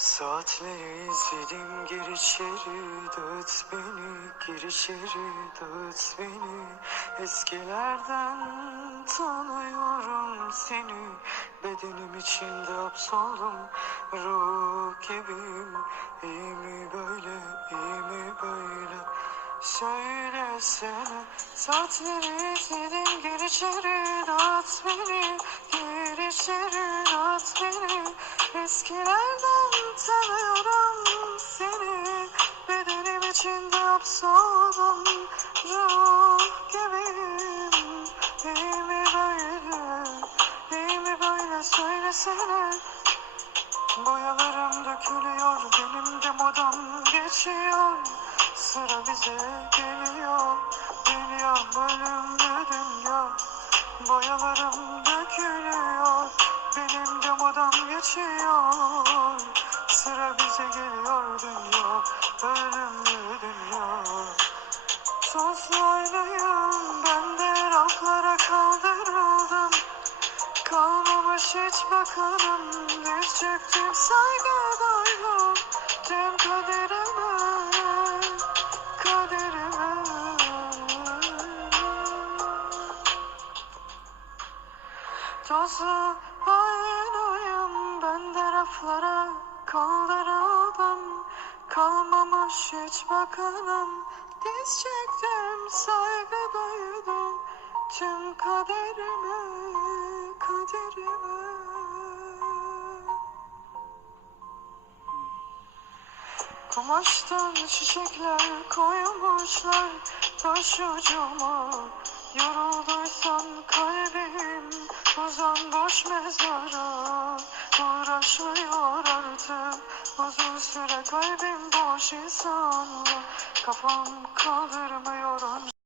Saatleri izledim gir içeri dağıt beni Gir içeri dağıt beni. Eskilerden tanıyorum seni Bedenim içinde hapsoldum Ruh gibiyim. İyi mi böyle iyi mi böyle? Söylesene Saatleri izledim gir içeri dağıt beni Gir içeri dağıt beni. Eskilerden tanıyorum seni Bedenim içinde hapsoldum. Ruh gibiyim İyi mi böyle? İyi mi böyle? Söylesene. Boyalarım dökülüyor Benim de modam geçiyor. Sıra bize geliyor Dünya bölümlü dünya Boyalarım dökülüyor Benim de modam geçiyor Sıra bize geliyor dünya Ölümlü dünya. Sonsuz Ben de raflara kaldırıldım. Kalmamış hiç bakanım Diz çöktüm saygı duydum. Tüm kaderime Kaderime. Tozlu boynuyum Ben de raflara kaldırıldım Kalmamış hiç bakanım Diz çöktüm saygı duydum. Tüm kaderime Kaderime Kumaştan çiçekler koymuşlar başucuma Yorulduysan kalbim. Uzan boş mezara Uğraşmıyor artık. Uzun süre kalbim boş insanla Kafam kaldırmıyor